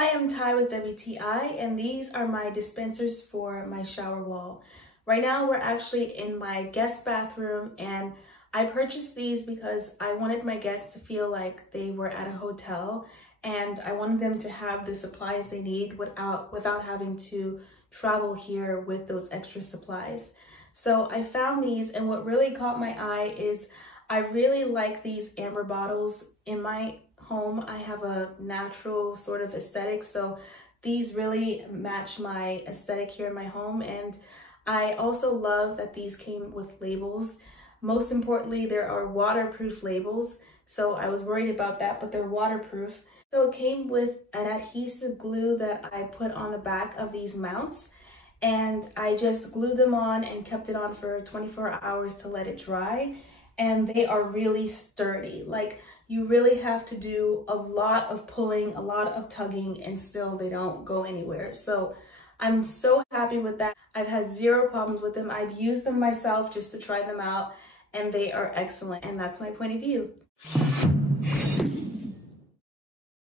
Hi, I'm Ty with WTI, and these are my dispensers for my shower wall. Right now, we're actually in my guest bathroom, and I purchased these because I wanted my guests to feel like they were at a hotel, and I wanted them to have the supplies they need without having to travel here with those extra supplies. So I found these, and what really caught my eye is I really like these amber bottles. In my home, I have a natural sort of aesthetic, so these really match my aesthetic here in my home. And I also love that these came with labels. Most importantly, there are waterproof labels, so I was worried about that, but they're waterproof. So it came with an adhesive glue that I put on the back of these mounts, and I just glued them on and kept it on for 24 hours to let it dry. And they are really sturdy. Like, you really have to do a lot of pulling, a lot of tugging, and still they don't go anywhere. So I'm so happy with that. I've had zero problems with them. I've used them myself just to try them out, and they are excellent. And that's my point of view.